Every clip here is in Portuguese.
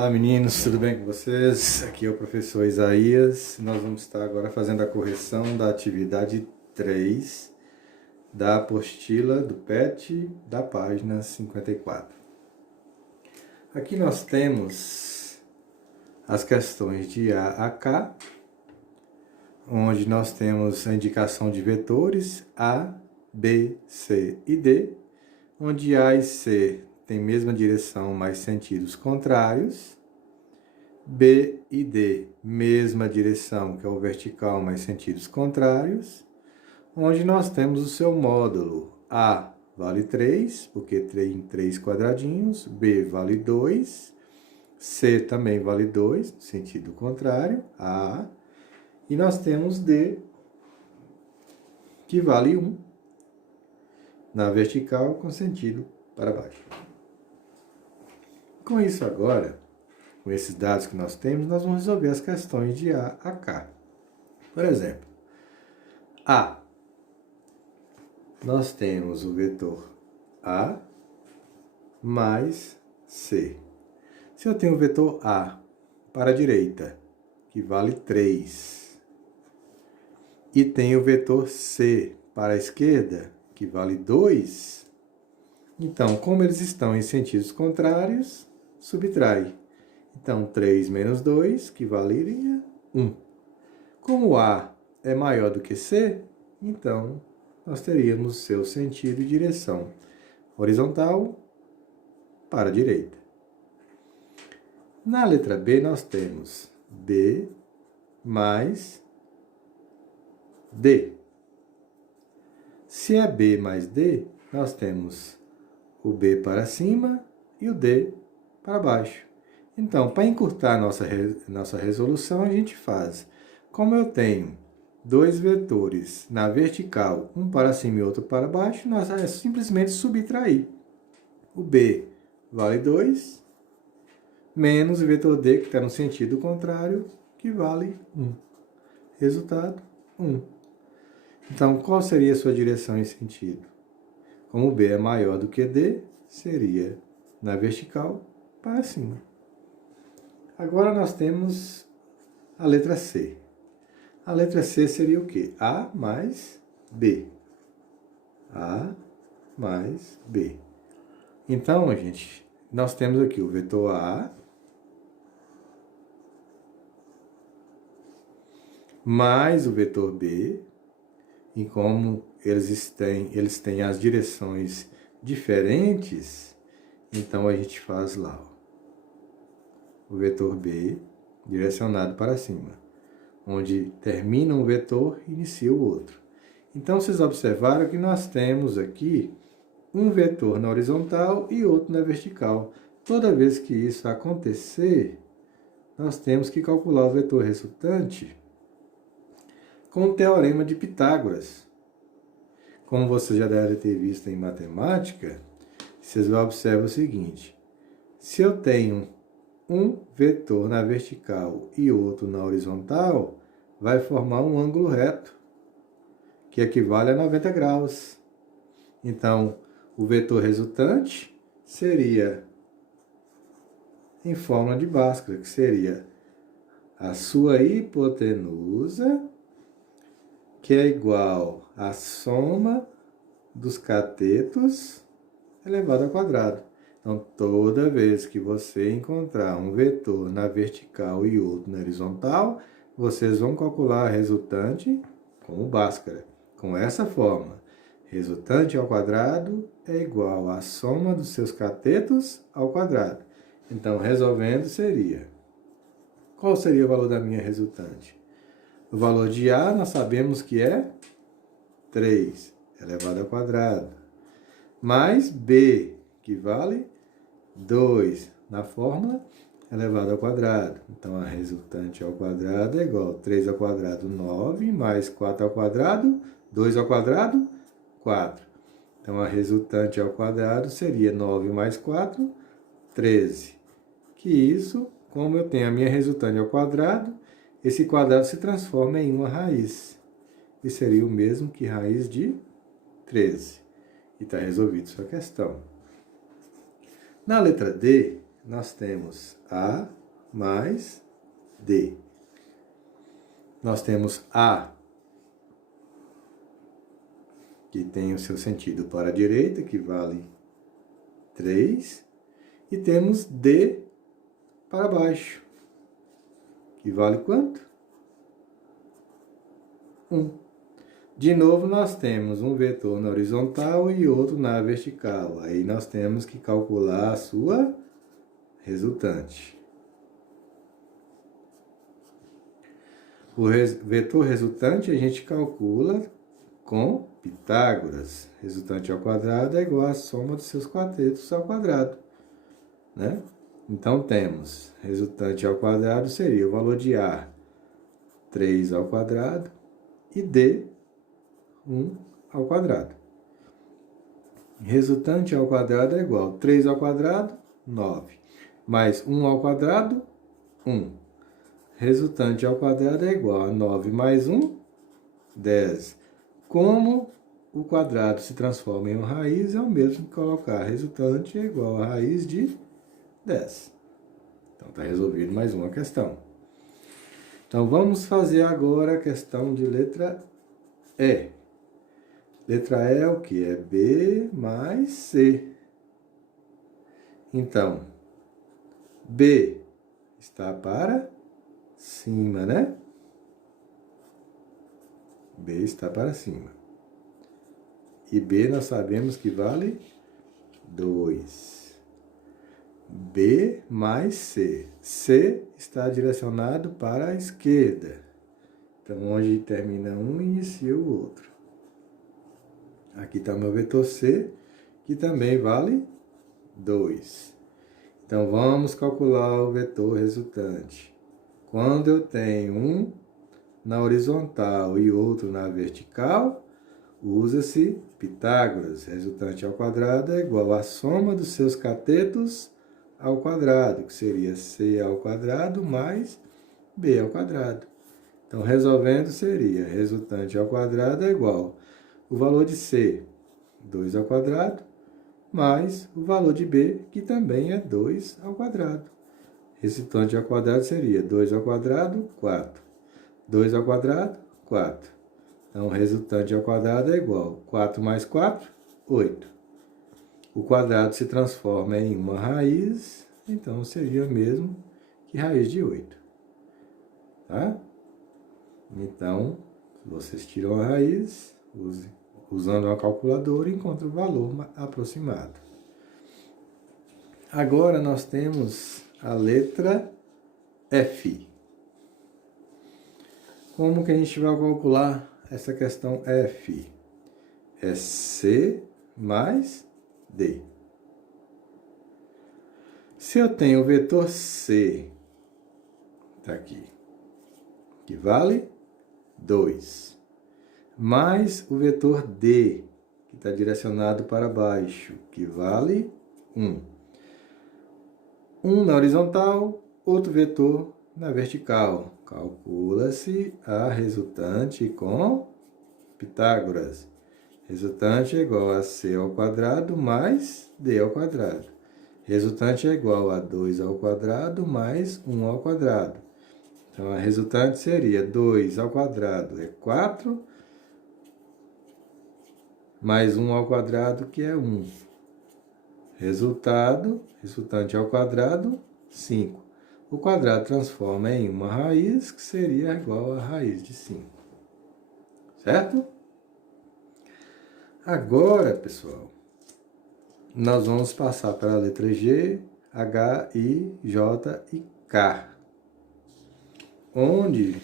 Olá meninos, tudo bem com vocês? Aqui é o professor Isaías. Nós vamos estar agora fazendo a correção da atividade 3 da apostila do PET da página 54. Aqui nós temos as questões de A a K, onde nós temos a indicação de vetores A, B, C e D, onde A e C têm mesma direção, mas sentidos contrários. B e D, mesma direção, que é o vertical, mas sentidos contrários. Onde nós temos o seu módulo. A vale 3, porque tem 3 quadradinhos. B vale 2. C também vale 2, sentido contrário. A. E nós temos D, que vale 1, na vertical, com sentido para baixo. Com isso agora, com esses dados que nós temos, nós vamos resolver as questões de A a K. Por exemplo, A. Nós temos o vetor A mais C. Se eu tenho o vetor A para a direita, que vale 3, e tenho o vetor C para a esquerda, que vale 2, então, como eles estão em sentidos contrários, subtrai. Então, 3 menos 2, que valeria 1. Como A é maior do que C, então, nós teríamos seu sentido e direção horizontal para a direita. Na letra B, nós temos B mais D. Se é B mais D, nós temos o B para cima e o D para baixo. Então, para encurtar nossa resolução, a gente faz. Como eu tenho dois vetores na vertical, um para cima e outro para baixo, nós simplesmente subtrair. O B vale 2, menos o vetor D, que está no sentido contrário, que vale 1. Resultado, 1. Então, qual seria a sua direção em sentido? Como B é maior do que D, seria na vertical para cima. Agora nós temos a letra C. A letra C seria o quê? A mais B. A mais B. Então, gente, nós temos aqui o vetor A mais o vetor B. E como eles têm as direções diferentes, então a gente faz lá o vetor B direcionado para cima, onde termina um vetor e inicia o outro. Então, vocês observaram que nós temos aqui um vetor na horizontal e outro na vertical. Toda vez que isso acontecer, nós temos que calcular o vetor resultante com o teorema de Pitágoras. Como vocês já devem ter visto em matemática, vocês vão observar o seguinte: se eu tenho um vetor na vertical e outro na horizontal, vai formar um ângulo reto, que equivale a 90 graus. Então, o vetor resultante seria em fórmula de Bhaskara, que seria a sua hipotenusa, que é igual à soma dos catetos elevado ao quadrado. Então, toda vez que você encontrar um vetor na vertical e outro na horizontal, vocês vão calcular a resultante com o Bhaskara, com essa forma. Resultante ao quadrado é igual à soma dos seus catetos ao quadrado. Então, resolvendo, seria... Qual seria o valor da minha resultante? O valor de A nós sabemos que é 3 elevado ao quadrado, mais B, que vale 2 na fórmula elevado ao quadrado. Então, a resultante ao quadrado é igual a 3 ao quadrado, 9, mais 4 ao quadrado, 2 ao quadrado, 4. Então, a resultante ao quadrado seria 9 mais 4, 13. Que isso, como eu tenho a minha resultante ao quadrado, esse quadrado se transforma em uma raiz. E seria o mesmo que raiz de 13. E está resolvida sua questão. Na letra D, nós temos A mais D. Nós temos A, que tem o seu sentido para a direita, que vale 3. E temos D para baixo, que vale quanto? 1. De novo, nós temos um vetor na horizontal e outro na vertical. Aí nós temos que calcular a sua resultante. O vetor resultante a gente calcula com Pitágoras. Resultante ao quadrado é igual à soma dos seus catetos ao quadrado, né? Então temos resultante ao quadrado seria o valor de A, 3 ao quadrado, e D, 1 ao quadrado. Resultante ao quadrado é igual a 3 ao quadrado, 9, mais 1 ao quadrado, 1. Resultante ao quadrado é igual a 9 mais 1, 10. Como o quadrado se transforma em uma raiz, é o mesmo que colocar resultante é igual a raiz de 10. Então, está resolvido mais uma questão. Então, vamos fazer agora a questão de letra E. Letra E é o que? É B mais C. Então, B está para cima, né? B está para cima. E B nós sabemos que vale 2. B mais C. C está direcionado para a esquerda. Então, onde termina um, inicia o outro. Aqui está o meu vetor C, que também vale 2. Então, vamos calcular o vetor resultante. Quando eu tenho um na horizontal e outro na vertical, usa-se Pitágoras. Resultante ao quadrado é igual à soma dos seus catetos ao quadrado, que seria C ao quadrado mais B ao quadrado. Então, resolvendo, seria resultante ao quadrado é igual o valor de C, 2 ao quadrado, mais o valor de B, que também é 2 ao quadrado. Resultante ao quadrado seria 2 ao quadrado, 4. 2 ao quadrado, 4. Então, o resultante ao quadrado é igual a 4 mais 4, 8. O quadrado se transforma em uma raiz, então seria mesmo que raiz de 8. Tá? Então, vocês tiram a raiz, usando uma calculadora, e encontram o valor aproximado. Agora, nós temos a letra F. Como que a gente vai calcular essa questão F? É C mais D. Se eu tenho o vetor C, está aqui, que vale 2, mais o vetor D, que está direcionado para baixo, que vale 1. Um na horizontal, outro vetor na vertical. Calcula-se a resultante com Pitágoras. Resultante é igual a C ao quadrado mais D ao quadrado. Resultante é igual a 2 ao quadrado mais 1 ao quadrado. Então, a resultante seria 2 ao quadrado é 4, mais 1 ao quadrado, que é 1. Resultante ao quadrado, 5. O quadrado transforma em uma raiz, que seria igual a raiz de 5. Certo? Agora, pessoal, nós vamos passar para a letra G, H, I, J e K, onde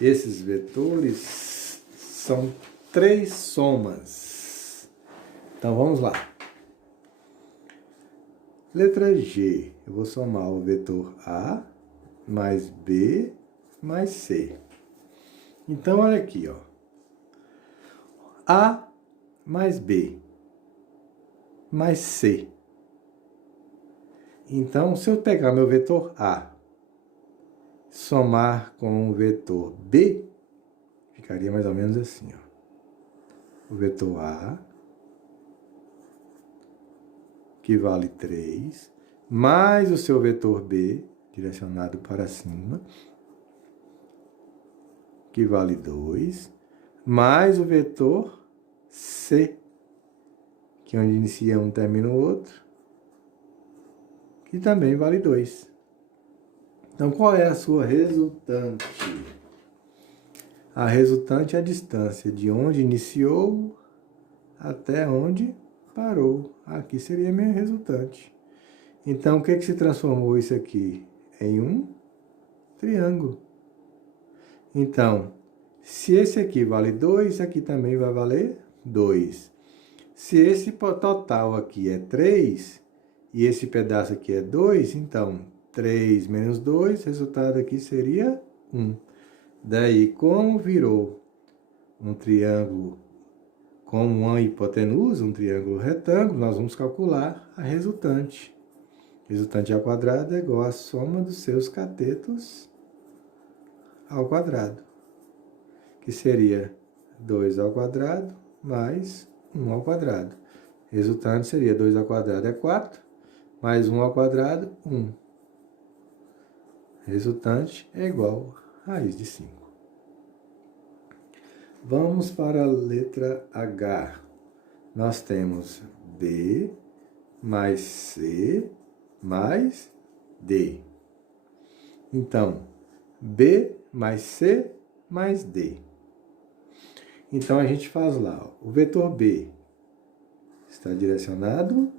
esses vetores são 3 somas. Então, vamos lá. Letra G, eu vou somar o vetor A mais B mais C. Então, olha aqui, ó. A mais B mais C. Então, se eu pegar meu vetor A, somar com o vetor B, ficaria mais ou menos assim, ó. O vetor A, que vale 3, mais o seu vetor B, direcionado para cima, que vale 2, mais o vetor C, que é onde inicia um termina o outro, que também vale 2. Então, qual é a sua resultante? A resultante é a distância de onde iniciou até onde parou. Aqui seria a minha resultante. Então, o que se transformou isso aqui? Em um triângulo. Então, se esse aqui vale 2, aqui também vai valer 2. Se esse total aqui é 3, e esse pedaço aqui é 2, então 3 menos 2, resultado aqui seria 1. Daí, como virou um triângulo com uma hipotenusa, um triângulo retângulo, nós vamos calcular a resultante. Resultante ao quadrado é igual à soma dos seus catetos ao quadrado, que seria 2 ao quadrado mais 1 ao quadrado. Resultante seria 2 ao quadrado é 4, mais 1 ao quadrado, 1. Resultante é igual a raiz de 5. Vamos para a letra H. Nós temos B mais C mais D. Então, B mais C mais D. Então, a gente faz lá, ó, o vetor B está direcionado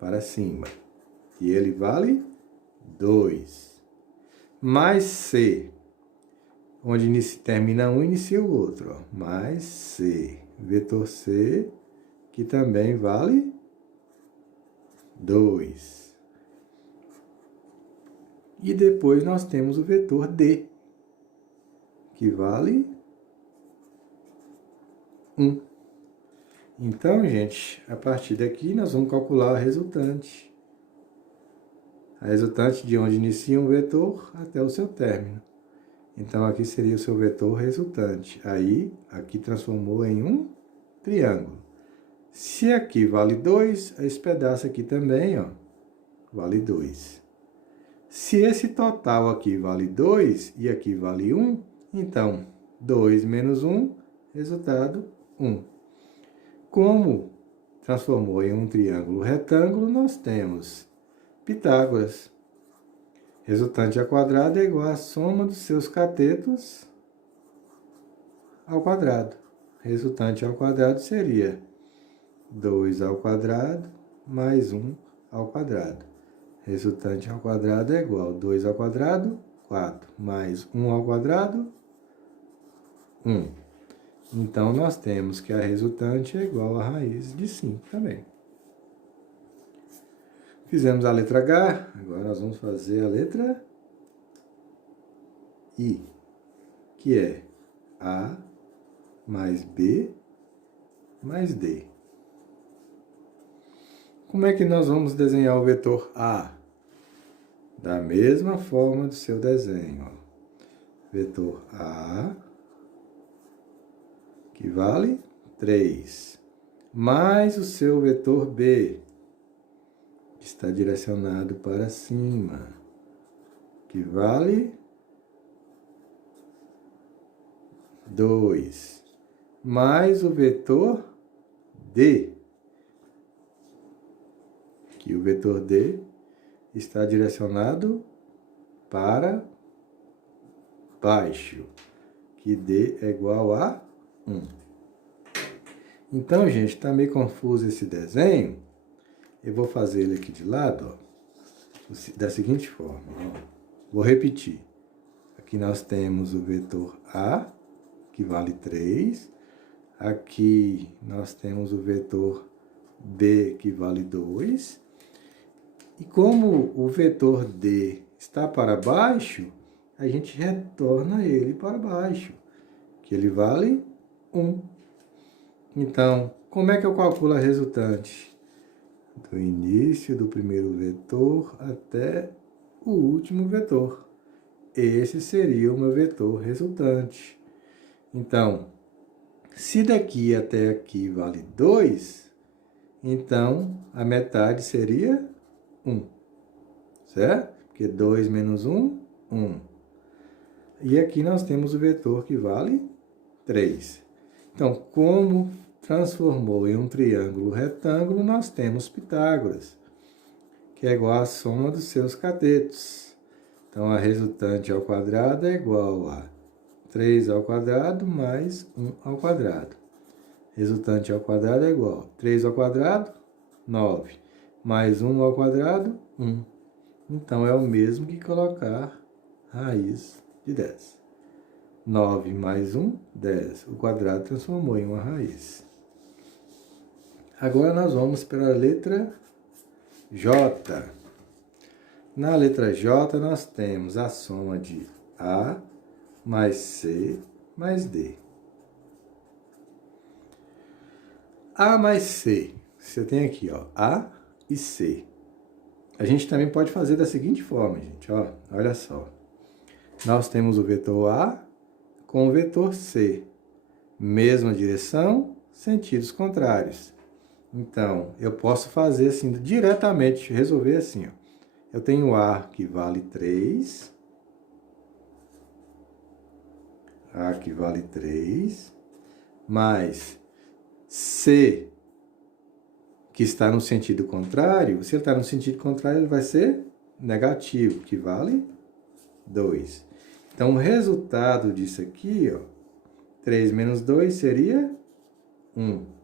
para cima, e ele vale 2. Mais C, onde termina um, inicia o outro, ó, mais C. Vetor C, que também vale 2. E depois nós temos o vetor D, que vale 1. Então, gente, a partir daqui nós vamos calcular a resultante. A resultante de onde inicia um vetor até o seu término. Então, aqui seria o seu vetor resultante. Aí, aqui transformou em um triângulo. Se aqui vale 2, esse pedaço aqui também, ó, vale 2. Se esse total aqui vale 2 e aqui vale 1, então 2 menos 1, resultado 1. Como transformou em um triângulo retângulo, nós temos Pitágoras. Resultante ao quadrado é igual à soma dos seus catetos ao quadrado. Resultante ao quadrado seria 2 ao quadrado mais 1 ao quadrado. Resultante ao quadrado é igual a 2 ao quadrado, 4, mais 1 ao quadrado, 1. Então, nós temos que a resultante é igual a raiz de 5 também. Fizemos a letra H, agora nós vamos fazer a letra I, que é A mais B mais D. Como é que nós vamos desenhar o vetor A? Da mesma forma do seu desenho. Ó. Vetor A, que vale 3, mais o seu vetor B, que está direcionado para cima, que vale 2, mais o vetor D, que o vetor D está direcionado para baixo, que D é igual a 1. Então, gente, está meio confuso esse desenho. Eu vou fazer ele aqui de lado, ó, da seguinte forma. Ó. Vou repetir. Aqui nós temos o vetor A, que vale 3. Aqui nós temos o vetor B, que vale 2. E como o vetor D está para baixo, a gente retorna ele para baixo, que ele vale 1. Então, como é que eu calculo a resultante? Do início do primeiro vetor até o último vetor. Esse seria o meu vetor resultante. Então, se daqui até aqui vale 2, então a metade seria 1. certo? Porque 2 menos 1, 1. E aqui nós temos o vetor que vale 3. Então, como transformou em um triângulo retângulo, nós temos Pitágoras, que é igual à soma dos seus catetos. Então, a resultante ao quadrado é igual a 3 ao quadrado mais 1 ao quadrado. Resultante ao quadrado é igual a 3 ao quadrado, 9, mais 1 ao quadrado, 1. Então, é o mesmo que colocar raiz de 10. 9 mais 1, 10. O quadrado transformou em uma raiz. Agora nós vamos para a letra J. Na letra J nós temos a soma de A mais C mais D. A mais C. Você tem aqui, ó, A e C. A gente também pode fazer da seguinte forma, gente, ó, olha só. Nós temos o vetor A com o vetor C. Mesma direção, sentidos contrários. Então, eu posso fazer assim, diretamente, resolver assim, ó. Eu tenho A que vale 3. A que vale 3. Mais C, que está no sentido contrário. Se ele está no sentido contrário, ele vai ser negativo, que vale 2. Então, o resultado disso aqui, ó, 3 menos 2 seria 1.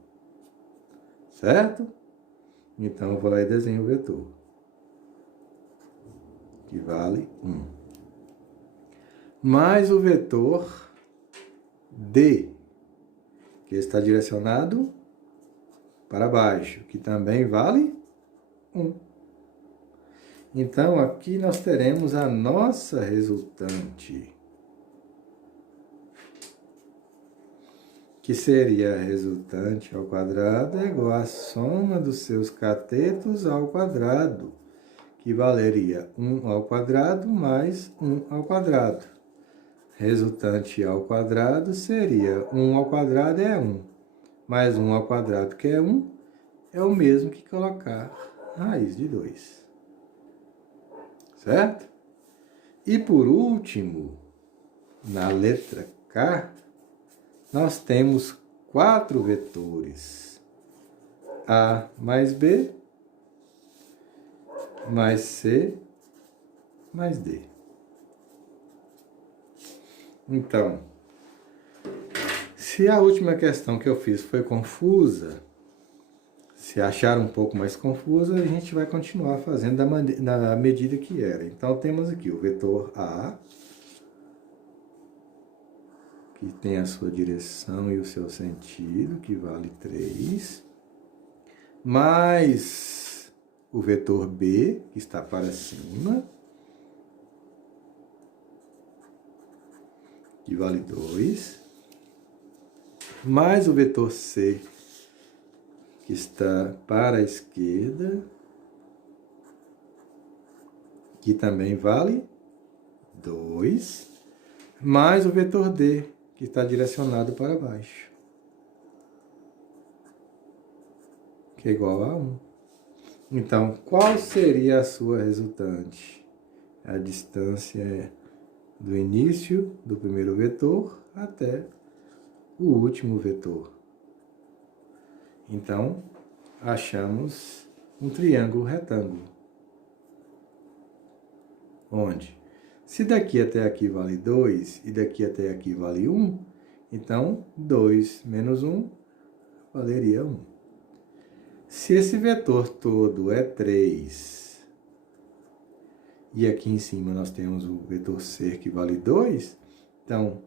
Certo? Então, eu vou lá e desenho o vetor, que vale 1. Mais o vetor D, que está direcionado para baixo, que também vale 1. Então, aqui nós teremos a nossa resultante, que seria a resultante ao quadrado é igual à soma dos seus catetos ao quadrado, que valeria 1 ao quadrado mais 1 ao quadrado. Resultante ao quadrado seria 1 ao quadrado é 1, mais 1 ao quadrado, que é 1, é o mesmo que colocar raiz de 2. Certo? E por último, na letra K, nós temos 4 vetores. A mais B, mais C, mais D. Então, se a última questão que eu fiz foi confusa, se achar um pouco mais confusa, a gente vai continuar fazendo na medida que era. Então, temos aqui o vetor A, que tem a sua direção e o seu sentido, que vale 3, mais o vetor B, que está para cima, que vale 2, mais o vetor C, que está para a esquerda, que também vale 2, mais o vetor D, que está direcionado para baixo, que é igual a 1. Então, qual seria a sua resultante? A distância do início do primeiro vetor até o último vetor. Então, achamos um triângulo retângulo. Onde? Se daqui até aqui vale 2 e daqui até aqui vale 1, então 2 menos 1 valeria 1. Se esse vetor todo é 3, e aqui em cima nós temos o vetor C que vale 2, então,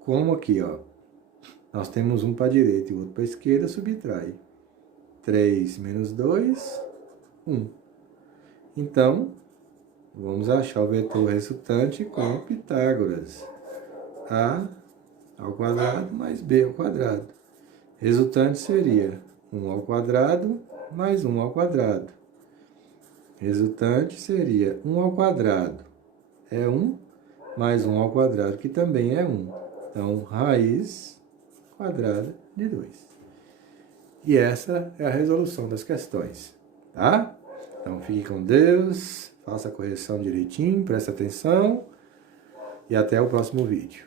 como aqui, ó, nós temos um para a direita e o outro para a esquerda, subtrai. 3 menos 2, 1. Então, vamos achar o vetor resultante com Pitágoras. A ao quadrado mais B ao quadrado. Resultante seria 1 ao quadrado mais 1 ao quadrado. Resultante seria 1 ao quadrado é 1, mais 1 ao quadrado, que também é 1. Então, raiz quadrada de 2. E essa é a resolução das questões, tá? Então fique com Deus, faça a correção direitinho, preste atenção e até o próximo vídeo.